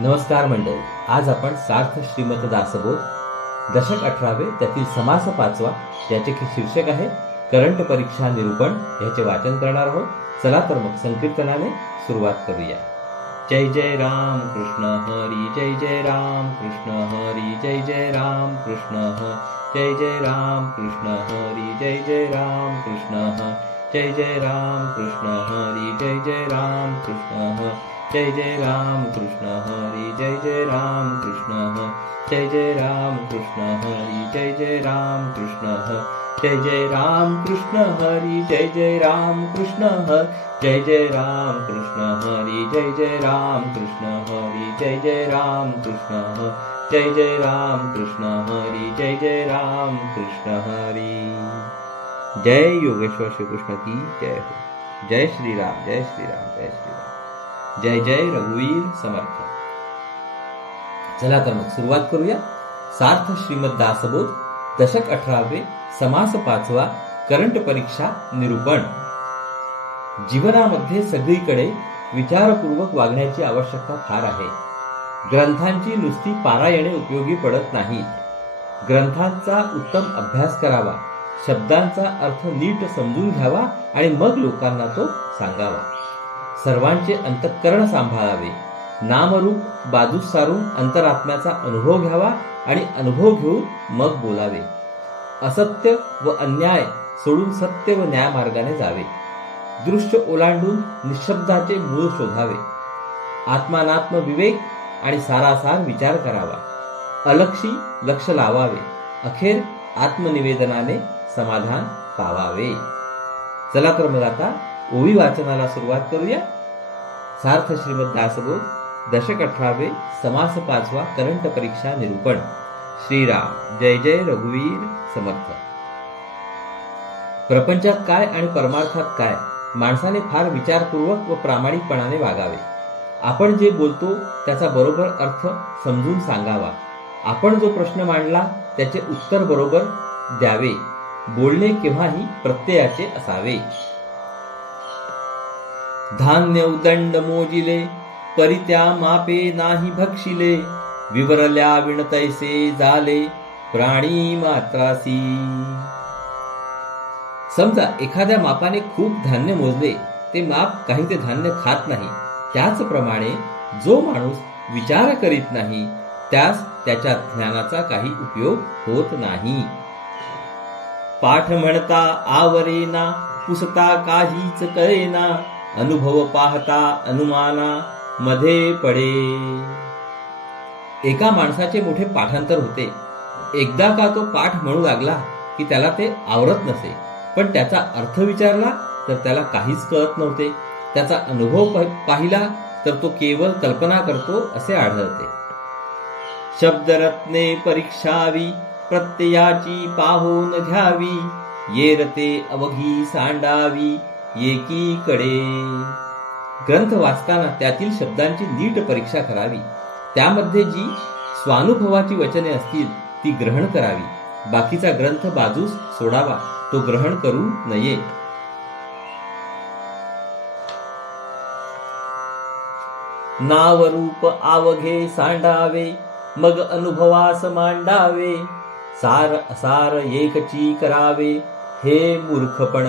नमस्कार मंडळी, आज आपण सार्थ श्रीमद दासबोध दशक 18 त्यातील समास 5 ज्याचे शीर्षक आहे करंट परीक्षा निरूपण याचे वाचन करणार आहोत. चला तर मग संकीर्तनाने सुरुवात करूया. जय जय राम कृष्ण हरी, जय जय राम कृष्ण हरी, जय जय राम कृष्ण जय जय राम कृष्ण हरी, जय जय राम कृष्ण जय जय राम कृष्ण हरी, जय जय राम कृष्ण जय जय राम कृष्ण हरी, जय जय राम कृष्ण जय जय राम कृष्ण हरी, जय जय राम कृष्ण जय जय राम कृष्ण हरी, जय जय राम कृष्ण जय जय राम कृष्ण हरी, जय जय राम कृष्ण हरी, जय जय राम कृष्ण जय जय राम कृष्ण हरी, जय जय राम कृष्ण हरी. जय योगेश्वर श्री कृष्ण की जय हो. जय श्रीराम, जय श्रीराम, जय श्रीराम. जय जय रघुवीर समर्थ. चला तर मग सुरुवात करूया. सार्थ श्रीमद दासबोध दशक 18 समास 5 करंट परीक्षा निरूपण. जीवनामध्ये सगळीकडे विचारपूर्वक वागण्याची आवश्यकता फार आहे. ग्रंथांची नुसती पारायणे उपयोगी पडत नाहीत. ग्रंथांचा उत्तम अभ्यास करावा, शब्दांचा अर्थ नीट समजून घ्यावा आणि मग लोकांना तो सांगावा. सर्वांचे अंतःकरण सांभाळावे. नामरूप बाजूस सारून अंतरात्म्याचा अनुभव घ्यावा आणि अनुभव घेऊन मग बोलावे. असत्य व अन्याय सोडून सत्य व न्याय मार्गाने जावे. दृश्य ओलांडून निशब्दाचे मूळ शोधावे. आत्मानात्म विवेक आणि सारासार विचार करावा. अलक्षी लक्ष लावावे. अखेर आत्मनिवेदनाने समाधान पावावे. चला तर मग आता ओवी वाचनाला सुरुवात करूया. सार्थ श्रीमद दासबोध दशक 18 समास 5 करंट परीक्षा निरूपण. श्रीराम, जय जय रघुवीर समर्थ. प्रपंचात काय आणि परमार्थात काय माणसाने फार विचारपूर्वक व प्रामाणिकपणाने वागावे. आपण जे बोलतो त्याचा बरोबर अर्थ समजून सांगावा. आपण जो प्रश्न मांडला त्याचे उत्तर बरोबर द्यावे. बोलणे केव्हाही प्रत्ययाचे असावे. धान्य उदंड मोजिले, परित्या मापे नाही भक्षिले. विवरल्या विणतैसे झाले, प्राणी मात्रासी. समजा एखाद्या मापाने खूप धान्य मोजले, ते माप काही ते धान्य खात नाही. त्याचप्रमाणे जो माणूस विचार करीत नाही त्यास त्याच्या ज्ञानाचा काही उपयोग होत नाही. पाठ म्हणता आवरेना, पुसता काहीच कळेना. अनुभव पाहता अनुमाना मध्ये पडे. एका माणसाचे मोठे पाठांतर होते. एकदा का तो पाठ म्हणू लागला की त्याला ते आवरत नसे, पण त्याचा अर्थ विचारला तर त्याला काहीच कळत नव्हते. त्याचा अनुभव पाहिला तर तो केवळ कल्पना करतो असे आढळते. शब्दरत्ने परीक्षावी, प्रत्ययाची पाहून घ्यावी. येरते अवघी सांडावी, एकीकडे. ग्रंथ वाचताना त्यातील शब्दांची नीट परीक्षा करावी. त्यामध्ये जी स्वानुभवाची वचने असतील ती ग्रहण करावी. बाकीचा ग्रंथ बाजूस सोडावा, तो ग्रहण करू नये. नावरूप आवघे सांडावे, मग अनुभवास मांडावे. सार असार एकची करावे, हे मूर्खपण.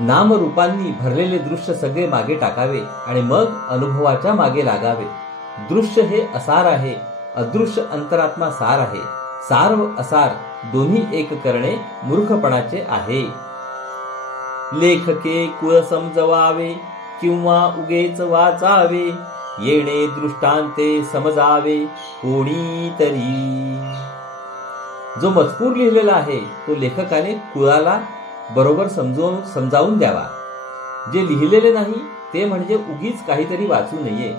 नामरूपांनी भरलेले दृश्य सगळे मागे टाकावे आणि मग अनुभवाच्या मागे लागावे. दृश्य हे असार आहे, अदृश्य अंतरात्मा सार आहे. सार व असार दोन्ही एक करणे मूर्खपणाचे आहे. लेखके कुळ समजवावे, किंवा उगेच वाचावे. येणे दृष्टांते समजावे कोणीतरी. जो मजकूर लिहिलेला आहे तो लेखकाने कुळाला बरोबर समजावून द्यावा. जे लिहिलेले नाही ते म्हणजे उगीच काहीतरी वाचू नये.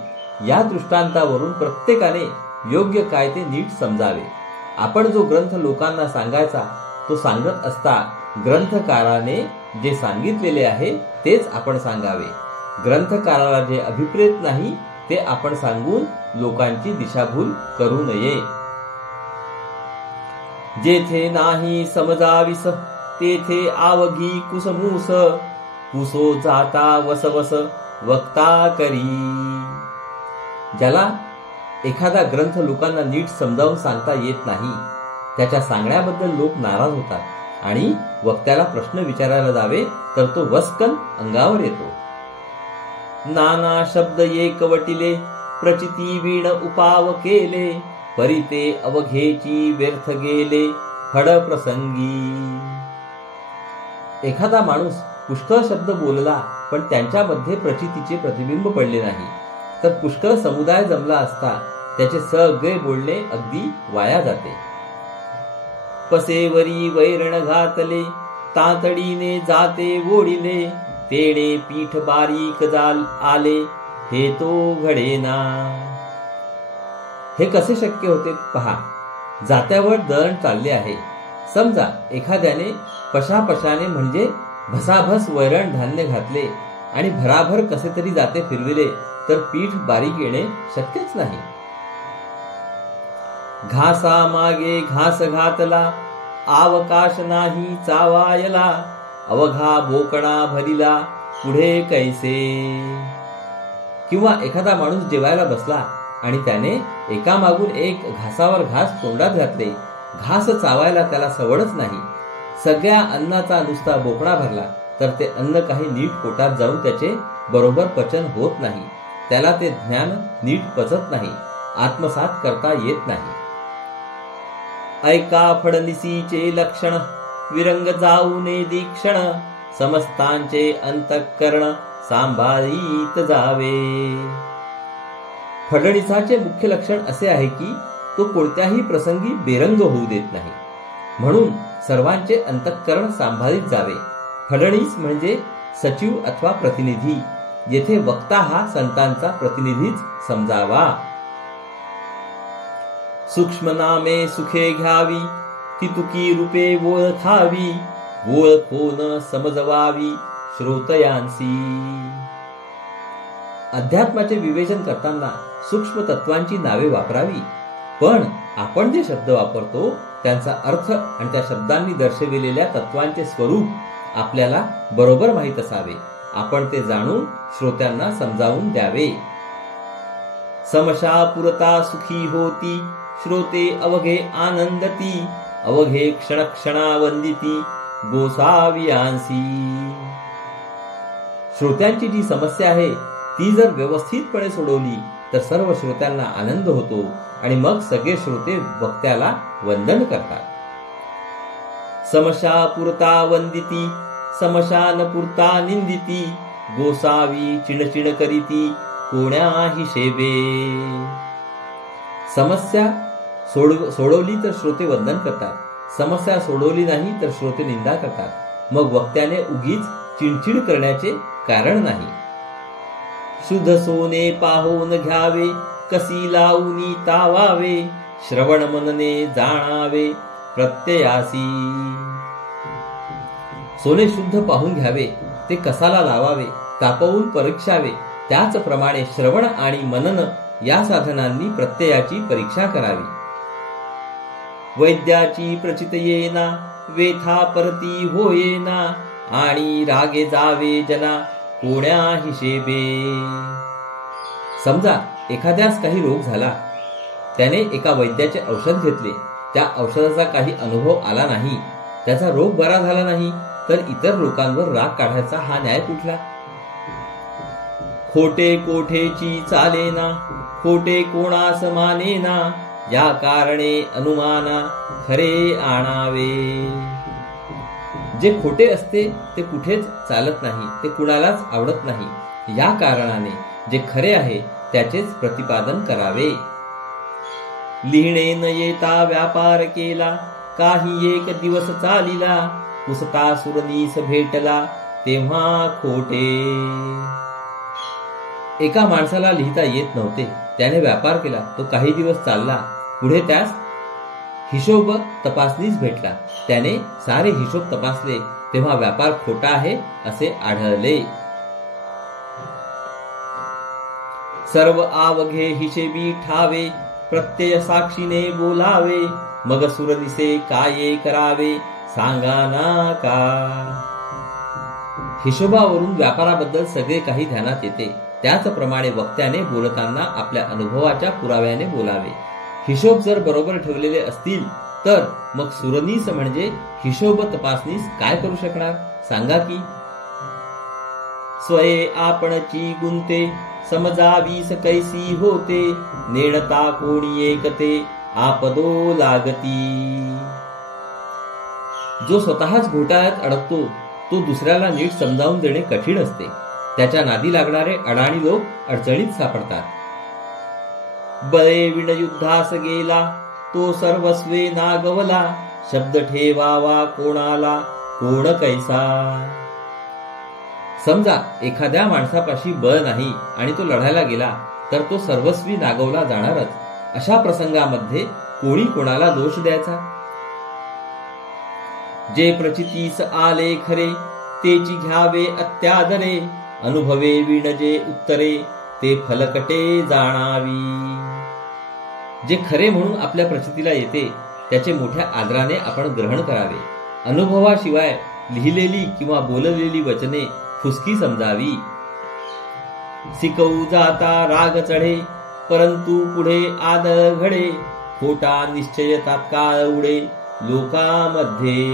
या दृष्टांतावरून प्रत्येकाने योग्य काय ते नीट समजावे. आपण जो ग्रंथ लोकांना सांगायचा तो सांगत असता ग्रंथकाराने जे सांगितलेले आहे तेच आपण सांगावे. ग्रंथकाराला जे अभिप्रेत नाही ते आपण सांगून लोकांची दिशाभूल करू नये. जेथे नाही समजाविस, तेथे आवघी कुसमूस. पुसो जाता वसवस, वक्ता करी. ज्याला एखादा ग्रंथ लोकांना नीट समजावून सांगता येत नाही, त्याच्या सांगण्याबद्दल लोक नाराज होतात आणि वक्त्याला प्रश्न विचारायला जावे तर तो वस्कन अंगावर येतो. नाना शब्द एकवटिले, प्रचिती वीण उपाव केले, परिते अवघेची व्यर्थ गेले, फड प्रसंगी. एखादा माणूस पुष्कळ शब्द बोलला पण त्यांच्यामध्ये प्रचितीचे प्रतिबिंब पडले नाही, तर पुष्कळ समुदाय जमला असता त्याचे सगळे बोलणे अगदी वाया जाते. पसेवरी वैरण घातले, तातडीने जाते ओढिले, तेणे पीठ बारीक जाल आले, हे तो घडेना. हे कसे शक्य होते पहा. जात्यावर दळण चालले आहे. समजा एखाद्याने पशापशाने म्हणजे भसाभस वैरण धान्य घातले आणि भराभर कसे तरी जाते फिरविले तर पीठ बारीक येणे शक्यच नाही. घासा मागे घास घातला, अवकाश नाही चावायला, अवघा बोकणा भरिला, पुढे कैसे. किंवा एखादा माणूस जेवायला बसला आणि त्याने एकामागून एक घासावर घास तोंडात घातले. घास चावायला त्याला सवडच नाही. सगळ्या अन्नाचा नुसता बोकणा भरला तर ते अन्न काही नीट पोटात जाऊन त्याचे बरोबर पचन होत नाही. त्याला ते ज्ञान नीट पचत नाही, आत्मसात करता येत नाही. ऐका फडणीसीचे लक्षण, विरंग जाऊने दीक्षण, समस्तांचे अंतःकरण सांभाळीत जावे. फडणीसाचे मुख्य लक्षण असे आहे की तो कोणत्याही प्रसंगी बेरंग होऊ देत नाही, म्हणून सर्वांचे अंतःकरण सांभाळीत जावे. फडणीस म्हणजे सचिव अथवा प्रतिनिधी. येथे वक्ता हा संतांचा प्रतिनिधीच समजावा. सूक्ष्म नामे सुखे घ्यावी, तितुकी रूपे ओळखावी, ओळखून समजवावी श्रोतयांसी. अध्यात्माचे विवेचन करताना सूक्ष्म तत्वांची नावे वापरावी, पण आपण जे शब्द वापरतो त्यांचा अर्थ आणि त्या शब्दांनी दर्शविलेल्या तत्वांचे स्वरूप आपल्याला बरोबर माहीत असावे. आपण ते जाणून श्रोत्यांना समजावून द्यावे. समशा पुरता सुखी होती, श्रोते अवघे आनंदती, अवघे क्षणक्षणा वंदिती, गोसावियांसी. श्रोत्यांची जी समस्या आहे ती जर व्यवस्थितपणे सोडवली तर सर्व श्रोत्यांना आनंद होतो आणि मग सगळे श्रोते वक्त्याला वंदन करतात. समशा पुरता वंदिती, समशान पुरता निंदिती, गोसावी चिणचिण करीती, कोण्या हिशेबे. समस्या सोडवली तर श्रोते वंदन करतात, समस्या सोडवली नाही तर श्रोते निंदा करतात. मग वक्त्याने उगीच चिडचिड करण्याचे कारण नाही. शुद्ध सोने पाहून घ्यावे, कसी लावूनी तावावे, श्रवण मनने जाणावे प्रत्ययासी. सोने शुद्ध पाहून घ्यावे, ते कसाला लावावे, तापवून परीक्षावे. त्याचप्रमाणे श्रवण आणि मनन या साधनांनी प्रत्ययाची परीक्षा करावी. वैद्याची प्रचित येना, वेथा परती होयेना, आणि रागे जावे जना, कोण्या हिशेबे. समजा एखाद्यास काही रोग झाला, त्याने एका वैद्याचे औषध घेतले, त्या औषधाचा काही अनुभव आला नाही, त्याचा रोग बरा झाला नाही, तर इतर लोकांवर राग काढायचा हा न्याय कुठला. खोटे कोठेची चालेना, खोटे कोणास मानेना, या कारणे अनुमाना खरे आणावे. जे खोटे असते ते कुठेच चालत नाही, ते कुणालाच आवडत नाही. या कारणाने जे खरे आहे त्याचेच प्रतिपादन करावे. लिहिणे न येता व्यापार केला, काही एक दिवस चालिला, पुसता सुरनीस भेटला, तेव्हा खोटे. एका माणसाला लिहिता येत नव्हते, त्याने व्यापार केला, तो काही दिवस चालला, पुढे त्यास हिशोब तपासणीस भेटला, त्याने सारे हिशोब तपासले, तेव्हा व्यापार खोटा आहे असे आढळले. सर्व आवघे हिशेबी ठावे, प्रत्यय साक्षीने बोलावे, मग सुरदिसे काये करावे, सांगा ना का. हिशोबावरून व्यापाराबद्दल सगळे काही ध्यानात येते, त्याचप्रमाणे वक्त्याने बोलताना आपल्या अनुभवाच्या पुराव्याने बोलावे. हिशोब जर बरोबर ठेवलेले असतील तर मग सुरनीस म्हणजे हिशोब तपासनीस काय करू शकणार सांगा की. स्वये आपणची गुंते समजावीस कैसी होते, नेणता कोणी एकते आपदो लागती. जो स्वतःच घोटाळ्यात अडकतो तो दुसऱ्याला नीट समजावून देणे कठीण असते. त्याच्या नादी लागणारे अडाणी लोक अडचणीत सापडतात. बळे विणयुद्धास गेला तो सर्वस्वे नागवला, शब्द ठेवावा कोणाला कोण कैसा. समजा एखाद्या माणसापाशी बळ नाही आणि तो लढायला गेला तर तो सर्वस्वी नागवला जाणारच. अशा प्रसंगामध्ये कोणी कोणाला दोष द्यायचा. जे प्रचितीस आले खरे तेची घ्यावे अत्यादरे, अनुभवे विणजे उत्तरे ते फलकटे जाणावी. जे खरे म्हणून आपल्या प्रचितीला येते त्याचे मोठ्या आदराने आपण ग्रहण करावे. अनुभवाशिवाय लिहिलेली किंवा बोललेली वचने फुसकी समजावी. शिकवू जाता राग चढे परंतु पुढे आदर घडे, खोटा निश्चय तात्काळ उडे लोकांमध्ये.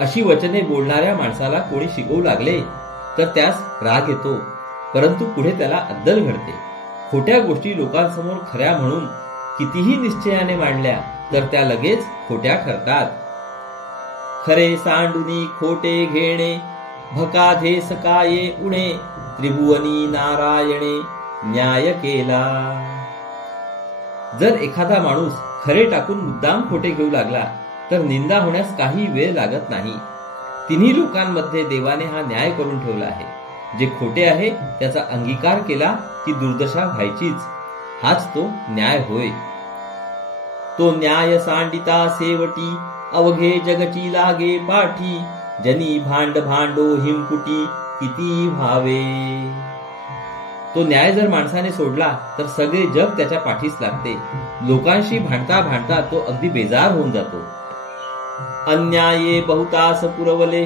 अशी वचने बोलणाऱ्या माणसाला कोणी शिकवू लागले तर त्यास राग येतो, परंतु पुढे त्याला अद्दल घडते. खोट्या गोष्टी लोकांसमोर खऱ्या म्हणून कितीही निश्चयाने मांडल्या तर त्या लगेच खोट्या ठरतात. खरे सांडुनी खोटे घेणे भकाधेस काये उणे, त्रिभुवनी नारायणे न्याय केला. जर एखादा माणूस खरे टाकून मुद्दाम खोटे घेऊ लागला तर निंदा होण्यास काही वेळ लागत नाही. तिन्ही लोकांमध्ये देवाने हा न्याय करून ठेवला आहे. जे खोटे आहे त्याचा अंगीकार केला की दुर्दशा व्हायचीच. हाच तो न्याय होय. तो न्याय सांडिता सेवटी अवघे जगची लागे पाठी, जनी भांड भांडो हिमकुटी किती भावे. तो न्याय जर माणसाने सोडला तर सगळे जग त्याच्या पाठीस लागते. लोकांशी भांडता भांडता तो अगदी बेजार होऊन जातो. अन्याये बहुतास पुरवले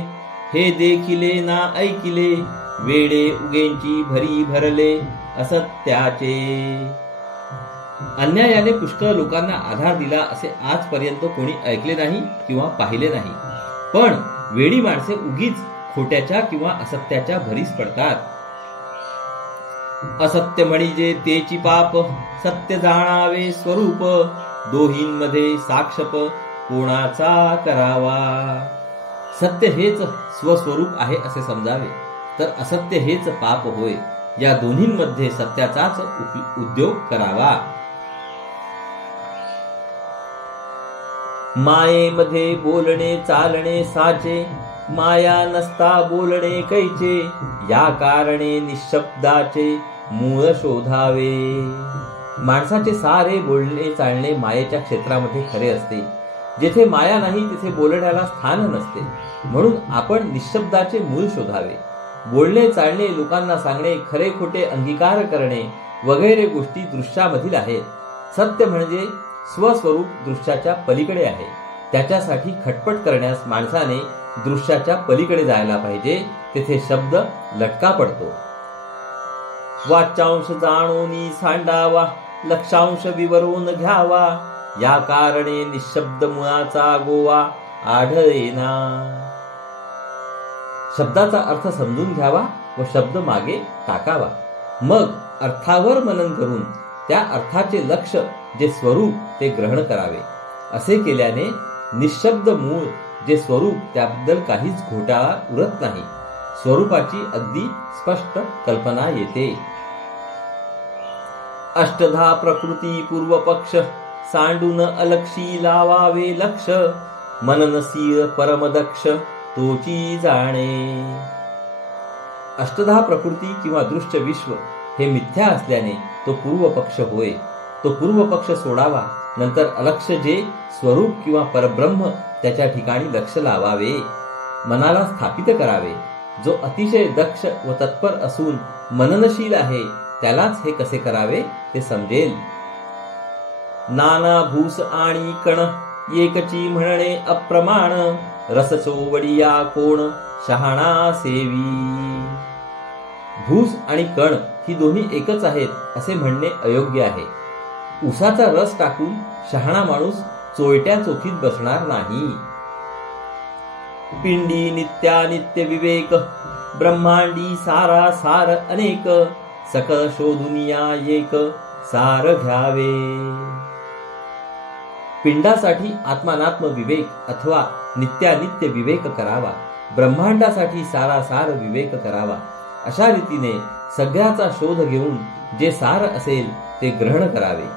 हे देखिले ना ऐकिले, वेडे उगेंची भरी भरले असत्याचे. अन्यायाने पुष्कळ लोकांना आधार दिला असे आजपर्यंत कोणी ऐकले नाही किंवा पाहिले नाही. पण वेडी माणसे उगीच खोट्याच्या किंवा असत्याच्या भरीस पडतात. असत्य म्हणजे तेची पाप, सत्य जाणावे स्वरूप, दोहींमध्ये साक्षप कोणाचा करावा. सत्य हेच स्वस्वरूप आहे असे समजावे तर असत्य हेच पाप होय. या दोन्हींमध्ये सत्याचाच उद्योग करावा. मायेमध्ये बोलणे चालणे साचे, माया नसता बोलणे कैचे, या कारणे निशब्दाचे मूळ शोधावे. माणसाचे सारे बोलणे चालणे मायेच्या क्षेत्रामध्ये खरे असते. जेथे माया नाही तिथे बोलण्याला स्थान नसते. म्हणून आपण निशब्दाचे मूळ शोधावे. बोलणे चालणे, लोकांना सांगणे, खरे खोटे अंगीकार करणे वगैरे गोष्टी दृश्यामधील आहेत. सत्य म्हणजे स्वस्वरूप दृश्याच्या पलीकडे आहे. त्याच्यासाठी खटपट करण्यास माणसाने दृश्याच्या पलीकडे जायला पाहिजे. तेथे शब्द लटका पडतो. वाचांश जाणोनी सांडावा, लक्षांश विवरून घ्यावा, या कारणे निशब्द मुळाचा गोवा आढळेना. शब्दाचा अर्थ समजून घ्यावा व शब्द मागे टाकावा. मग अर्थावर मनन करून त्या अर्थाचे लक्ष जे स्वरूप ते ग्रहण करावे. असे केल्याने निशब्द मूळ जे स्वरूप त्याबद्दल काहीच घोटाळा उरत नाही. स्वरूपाची अगदी स्पष्ट कल्पना येते. अष्टधा प्रकृती पूर्व पक्ष, सांडून अलक्षी लावावे लक्ष, मननशील परमदक्ष तोची जाणे. अष्टधा प्रकृती किंवा दृश्य विश्व हे मिथ्या असल्याने तो पूर्व पक्ष होय. तो पूर्व पक्ष सोडावा. नंतर अलक्ष जे स्वरूप किंवा परब्रह्म त्याच्या ठिकाणी लक्ष लावावे. मनाला स्थापित करावे. जो अतिशय दक्ष व तत्पर असून मननशील आहे त्यालाच हे कसे करावे ते समजेल. नाना भूस आणि कण एकची म्हणणे अप्रमाण, रस चोवडिया कोण शहाणा सेवी. भूस आणि कण ही दोन्ही एकच आहेत असे म्हणणे अयोग्य आहे. उसाचा रस टाकून शहाणा माणूस चोयट्या चोखीत बसणार नाही. पिंडी नित्यानित्य विवेक, ब्रह्मांडी सारा सार अनेक, सकळ शोधुनिया एक, सार घ्यावे. पिंडासाठी आत्मानात्म विवेक अथवा नित्यानित्य विवेक करावा, ब्रह्मांडासाठी सारासार विवेक करावा. अशा रीतीने सगळ्याचा शोध घेऊन जे सार असेल ते ग्रहण करावे.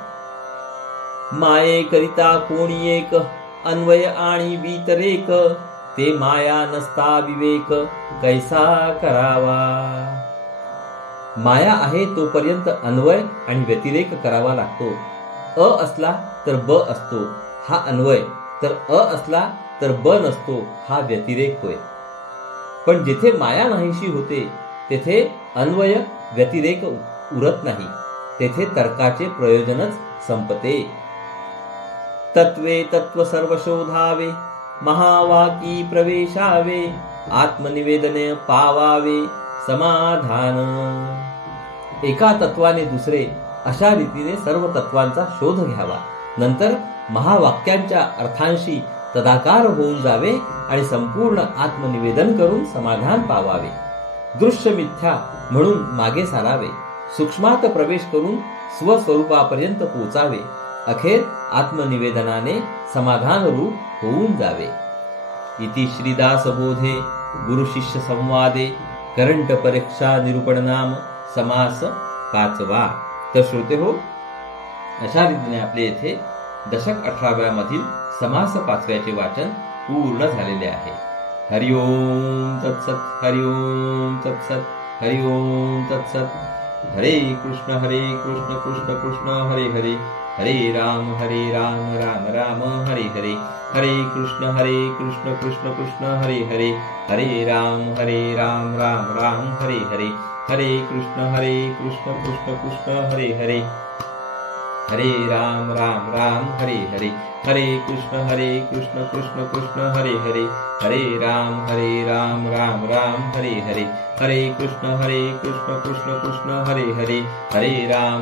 माये करिता कोणी एक, अन्वय आणि वितरेक, ते माया नसता विवेक, कैसा करावा. माया आहे तोपर्यंत अन्वय आणि व्यतिरेक करावा लागतो. अ असला तर ब असतो, हा अन्वय, तर अ असला तर ब नसतो, हा व्यतिरेक होय. पण जिथे माया नाहीशी होते तेथे अन्वय व्यतिरेक उरत नाही, तेथे तर्काचे प्रयोजनच संपते. तत्वे तत्व सर्व शोधावे, महावाकी प्रवेशावे, आत्मनिवेदने पावावे, समाधान. एका तत्वाने दुसरे अशा रीतीने सर्व तत्वांचा शोध घ्यावा. नंतर महावाक्यांच्या अर्थांशी तदाकार होऊन जावे आणि संपूर्ण आत्मनिवेदन करून समाधान पावावे. दृश्य मिथ्या म्हणून मागे सारावे, सूक्ष्मात प्रवेश करून स्वस्वरूपापर्यंत पोचावे. अखेर आत्मनिवेदनाने समाधान रूप होऊन जावे. इति श्रीदासबोधे गुरु शिष्य संवादे करंट परीक्षा निरूपण नाम समास 5वा. तर श्रोते हो, अशा रीतीने आपले येथे दशक 18व्या मधील समास 5व्याचे वाचन पूर्ण झालेले आहे. हरिओम तत्सत, हरिओम तत्सत, हरिओम तत्सत. हरे कृष्ण कृष्ण कृष्ण हरे हरे, हरे राम राम राम हरे हरे, हरे कृष्ण कृष्ण कृष्ण हरे हरे, हरे राम राम राम हरे हरे, हरे कृष्ण कृष्ण कृष्ण हरे हरे, हरे राम राम हरे हरे, हरे कृष्ण कृष्ण कृष्ण हरे हरे, हरे राम राम राम हरे हरे, हरे कृष्ण कृष्ण कृष्ण हरे हरे, हरे राम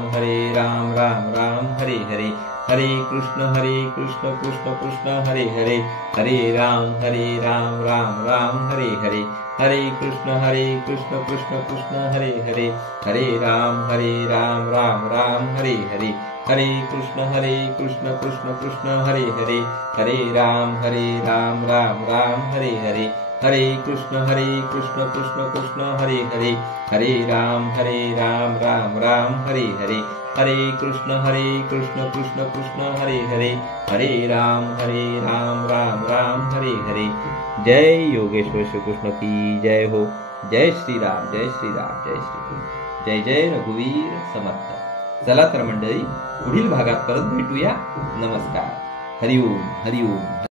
राम राम हरे हरे, हरे कृष्ण कृष्ण कृष्ण हरे हरे, हरे राम राम राम हरे हरे, हरे कृष्ण कृष्ण कृष्ण हरे हरे, हरे राम राम राम हरे हरे, हरे कृष्ण कृष्ण कृष्ण हरे हरे, हरे राम राम राम हरे हरे, हरे कृष्ण कृष्ण कृष्ण हरे हरे, हरे राम राम राम हरे हरे, हरे कृष्ण कृष्ण कृष्ण हरे हरे, हरे राम राम राम हरे हरे. जय योगेश्वर श्री कृष्ण की जय हो. जय श्रीराम, जय श्रीराम, जय श्रीराम, जय जय रघुवीर समर्थ. चला तर मंडळी, पुढील भागात परत भेटूया. नमस्कार. हरिओम हरिओम.